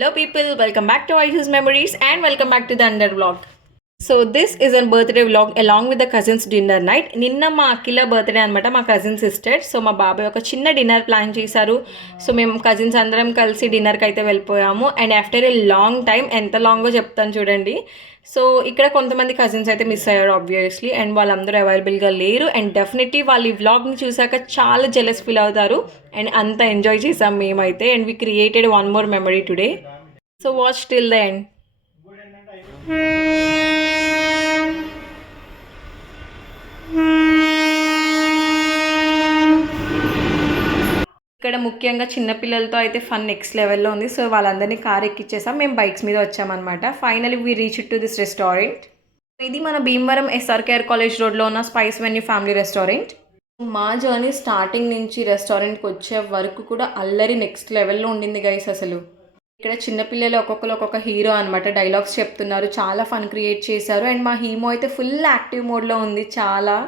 Hello people, welcome back to Ayu's Memories and welcome back to the Under Vlog. So this is a birthday vlog along with the cousins dinner night. నిన్న మా అఖిల birthday అనమాట, మా cousin sister. So మా బాబాయ్ ఒక చిన్న dinner plan చేశారు. So మేము కజిన్స్ అందరం కలిసి డిన్నర్కి అయితే వెళ్ళిపోయాము. And after a long time, ఎంత లాంగో చెప్తాను చూడండి. సో ఇక్కడ కొంతమంది కజిన్స్ అయితే మిస్ అయ్యారు ఆబ్వియస్లీ, అండ్ వాళ్ళందరూ అవైలబుల్గా లేరు. అండ్ డెఫినెట్లీ వాళ్ళు ఈ వ్లాగ్ని చూసాక చాలా జెలస్ ఫీల్ అవుతారు. అండ్ అంత ఎంజాయ్ చేసాం మేమైతే. And we created one more memory today. So watch till the end. ఇక్కడ ముఖ్యంగా చిన్నపిల్లలతో అయితే ఫన్ నెక్స్ట్ లెవెల్లో ఉంది. సో వాళ్ళందరినీ కార్ ఎక్కిచ్చేసాం, మేము బైక్స్ మీద వచ్చామన్నమాట. Finally we reach to this restaurant. ఇది మన భీమవరం ఎస్ఆర్కేఆర్ కాలేజ్ రోడ్లో ఉన్న స్పైస్ వెన్యూ ఫ్యామిలీ రెస్టారెంట్. మా జర్నీ స్టార్టింగ్ నుంచి రెస్టారెంట్కి వచ్చే వరకు కూడా అల్లరి నెక్స్ట్ లెవెల్లో ఉండింది గైస్. అసలు ఇక్కడ చిన్నపిల్లలు ఒక్కొక్కరు ఒక్కొక్క హీరో అనమాట, డైలాగ్స్ చెప్తున్నారు, చాలా ఫన్ క్రియేట్ చేశారు. అండ్ మా హీమో అయితే ఫుల్ యాక్టివ్ మోడ్లో ఉంది. చాలా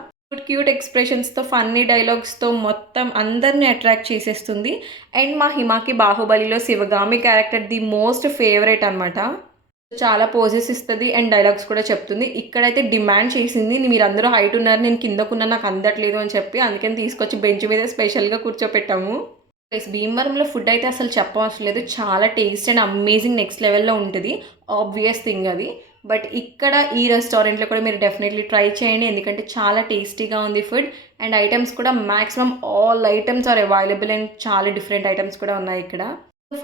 క్యూట్ ఎక్స్ప్రెషన్స్తో ఫన్నీ డైలాగ్స్తో మొత్తం అందరినీ అట్రాక్ట్ చేసేస్తుంది. అండ్ మా హిమాకి బాహుబలిలో Sivagami character the most favourite అనమాట. చాలా పోజెస్ ఇస్తుంది అండ్ డైలాగ్స్ కూడా చెప్తుంది. ఇక్కడైతే డిమాండ్ చేసింది, మీరు అందరూ హైట్ ఉన్నారు, నేను కిందకున్నా, నాకు అందట్లేదు అని చెప్పి, అందుకని తీసుకొచ్చి బెంచ్ మీద స్పెషల్గా కూర్చోపెట్టాము. భీమవరంలో ఫుడ్ అయితే అసలు చెప్పవసరం లేదు, చాలా టేస్ట్ అండ్ అమేజింగ్ నెక్స్ట్ లెవెల్లో ఉంటుంది. ఆబ్వియస్ థింగ్ అది. బట్ ఇక్కడ ఈ రెస్టారెంట్లో కూడా మీరు డెఫినెట్లీ ట్రై చేయండి, ఎందుకంటే చాలా టేస్టీగా ఉంది ఫుడ్. అండ్ ఐటమ్స్ కూడా maximum all items are available and చాలా డిఫరెంట్ ఐటమ్స్ కూడా ఉన్నాయి ఇక్కడ.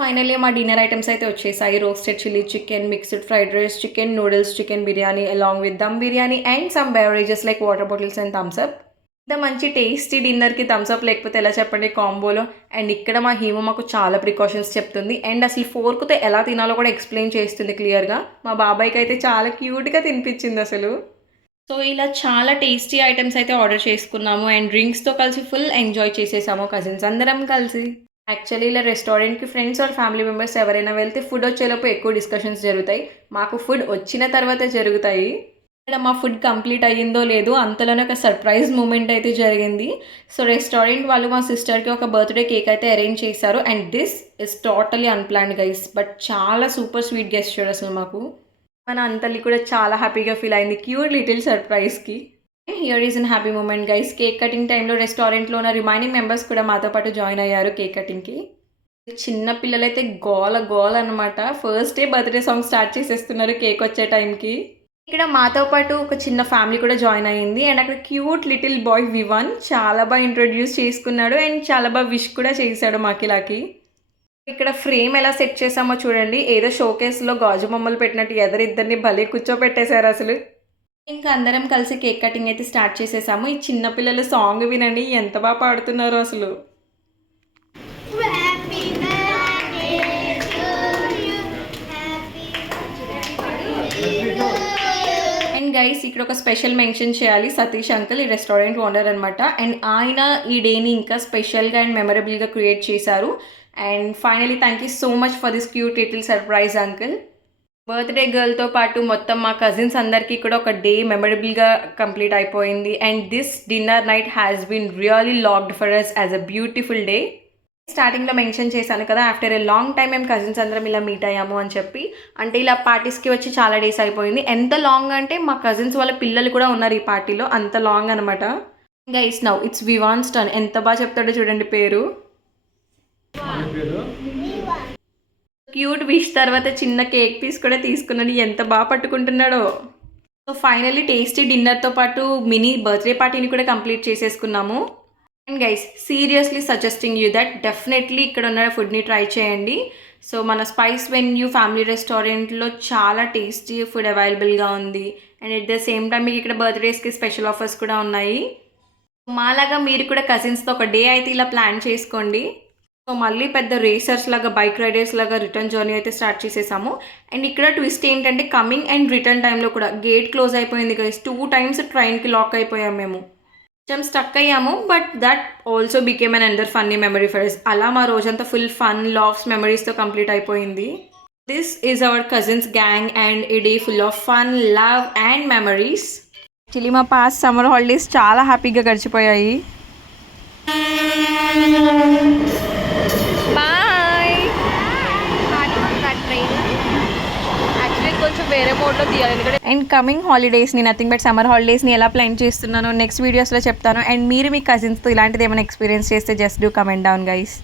ఫైనల్లీ మా డిన్నర్ ఐటమ్స్ అయితే వచ్చేసాయి. Roasted chilli chicken, mixed fried rice, chicken noodles, chicken biryani along with dum biryani and some beverages like water bottles and thums up. ఇంత మంచి టేస్టీ డిన్నర్కి థమ్స్అప్ లేకపోతే ఎలా చెప్పండి కాంబోలో. అండ్ ఇక్కడ మా హీమో మాకు చాలా ప్రికాషన్స్ చెప్తుంది అండ్ అసలు ఫోర్క్తో ఎలా తినాలో కూడా ఎక్స్ప్లెయిన్ చేస్తుంది క్లియర్గా. మా బాబాయ్కి అయితే చాలా క్యూట్గా తినిపించింది అసలు. సో ఇలా చాలా టేస్టీ ఐటమ్స్ అయితే ఆర్డర్ చేసుకున్నాము అండ్ డ్రింక్స్తో కలిసి ఫుల్ ఎంజాయ్ చేసేసాము కజిన్స్ అందరం కలిసి. యాక్చువల్లీ ఇలా రెస్టారెంట్కి ఫ్రెండ్స్ ఆర్ ఫ్యామిలీ మెంబర్స్ ఎవరైనా వెళ్తే ఫుడ్ వచ్చేలోపు ఎక్కువ డిస్కషన్స్ జరుగుతాయి. మాకు ఫుడ్ వచ్చిన తర్వాతే జరుగుతాయి. ఇక్కడ మా ఫుడ్ కంప్లీట్ అయ్యిందో లేదో అంతలోనే ఒక సర్ప్రైజ్ మూమెంట్ అయితే జరిగింది. సో రెస్టారెంట్ వాళ్ళు మా సిస్టర్కి ఒక బర్త్డే కేక్ అయితే అరేంజ్ చేశారు. And this is totally unplanned guys, but చాలా సూపర్ స్వీట్ గెస్చర్ అసలు మాకు. మన అంతల్లి కూడా చాలా హ్యాపీగా ఫీల్ అయింది క్యూట్ లిటిల్ సర్ప్రైజ్కి. Here is an happy moment guys. Cake cutting టైంలో రెస్టారెంట్లో ఉన్న రిమైనింగ్ మెంబర్స్ కూడా మాతో పాటు జాయిన్ అయ్యారు కేక్ కటింగ్కి. చిన్న పిల్లలైతే గోల అనమాట. First day birthday song start చేసేస్తున్నారు కేక్ వచ్చే టైంకి. ఇక్కడ మాతో పాటు ఒక చిన్న ఫ్యామిలీ కూడా జాయిన్ అయ్యింది. అండ్ అక్కడ క్యూట్ లిటిల్ బాయ్ వివాన్ చాలా బాగా ఇంట్రొడ్యూస్ చేసుకున్నాడు అండ్ చాలా బాగా విష్ కూడా చేశాడు మాకిలాకి. ఇక్కడ ఫ్రేమ్ ఎలా సెట్ చేసామో చూడండి, ఏదో షోకేస్లో గాజు బొమ్మలు పెట్టినట్టు ఎదరిద్దరిని భలే కూర్చోపెట్టేశారు అసలు. ఇంకా అందరం కలిసి కేక్ కటింగ్ అయితే స్టార్ట్ చేసేసాము. ఈ చిన్నపిల్లలు సాంగ్ వినండి ఎంత బాగా పాడుతున్నారో అసలు. అండ్ గైస్ ఇక్కడ ఒక స్పెషల్ మెన్షన్ చేయాలి, సతీష్ అంకుల్ ఈ రెస్టారెంట్ ఓనర్ అనమాట. అండ్ ఆయన ఈ డేని ఇంకా స్పెషల్గా అండ్ మెమరబుల్గా క్రియేట్ చేశారు. And finally thank you so much for this cute little surprise uncle. Birthday గర్ల్తో పాటు మొత్తం మా కజిన్స్ అందరికీ కూడా ఒక డే మెమరబుల్గా కంప్లీట్ అయిపోయింది. And this dinner night has been really locked for us as a beautiful day. స్టార్టింగ్లో మెన్షన్ చేశాను కదా, ఆఫ్టర్ ఏ లాంగ్ టైం మేము కజిన్స్ అందరం ఇలా మీట్ అయ్యాము అని చెప్పి. అంటే ఇలా పార్టీస్కి వచ్చి చాలా డేస్ అయిపోయింది. ఎంత లాంగ్ అంటే మా కజిన్స్ వాళ్ళ పిల్లలు కూడా ఉన్నారు ఈ పార్టీలో, అంత లాంగ్ అనమాట. Guys now it's Vivaan's turn. ఎంత బాగా చెప్తాడో చూడండి పేరు. క్యూట్ విష్ తర్వాత చిన్న కేక్ పీస్ కూడా తీసుకున్నాడు, ఎంత బాగా పట్టుకుంటున్నాడో. సో ఫైనల్లీ టేస్టీ డిన్నర్తో పాటు మినీ బర్త్డే పార్టీని కూడా కంప్లీట్ చేసేసుకున్నాము. And guys seriously suggesting you that definitely ఇక్కడ ఉన్న ఫుడ్ని ట్రై చేయండి. సో మన స్పైస్ వెన్యూ ఫ్యామిలీ రెస్టారెంట్లో చాలా టేస్టీ ఫుడ్ అవైలబుల్గా ఉంది. And at the same time మీకు ఇక్కడ బర్త్డేస్కి స్పెషల్ ఆఫర్స్ కూడా ఉన్నాయి. మాలాగా మీరు కూడా కజిన్స్తో ఒక డే అయితే ఇలా ప్లాన్ చేసుకోండి. సో మళ్ళీ పెద్ద రేసర్స్ లాగా, బైక్ రైడర్స్ లాగా రిటర్న్ జర్నీ అయితే స్టార్ట్ చేసేసాము. అండ్ ఇక్కడ ట్విస్ట్ ఏంటంటే కమింగ్ అండ్ రిటర్న్ టైంలో కూడా గేట్ క్లోజ్ అయిపోయింది గైస్. 2 times ట్రైన్కి లాక్ అయిపోయాం మేము. కొంచెం స్టక్ అయ్యాము, but that also became an అందర్ ఫన్నీ మెమరీ ఫర్ us. అలా మా రోజంతా ఫుల్ ఫన్ లాఫ్స్ మెమరీస్తో కంప్లీట్ అయిపోయింది. This is our cousins gang and A day full of fun, love and memories. Actually మా పాస్ట్ సమ్మర్ హాలిడేస్ చాలా హ్యాపీగా గడిచిపోయాయి. Bye. మోడ్లో తీయాలి ఎందుకంటే అండ్ కమింగ్ హాలిడేస్ని నథింగ్ బట్ సమ్మర్ హాలిడేస్ని ఎలా ప్లాన్ చేస్తున్నానో నెక్స్ట్ వీడియోస్లో చెప్తాను. అండ్ మీరు మీ కజిన్స్తో ఇలాంటిది ఏమైనా ఎక్స్పీరియన్స్ చేస్తే just do comment down guys.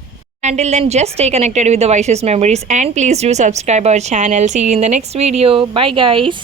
Until then, just stay connected with the Vaishus memories and please do subscribe our channel. See you in the next video. Bye guys.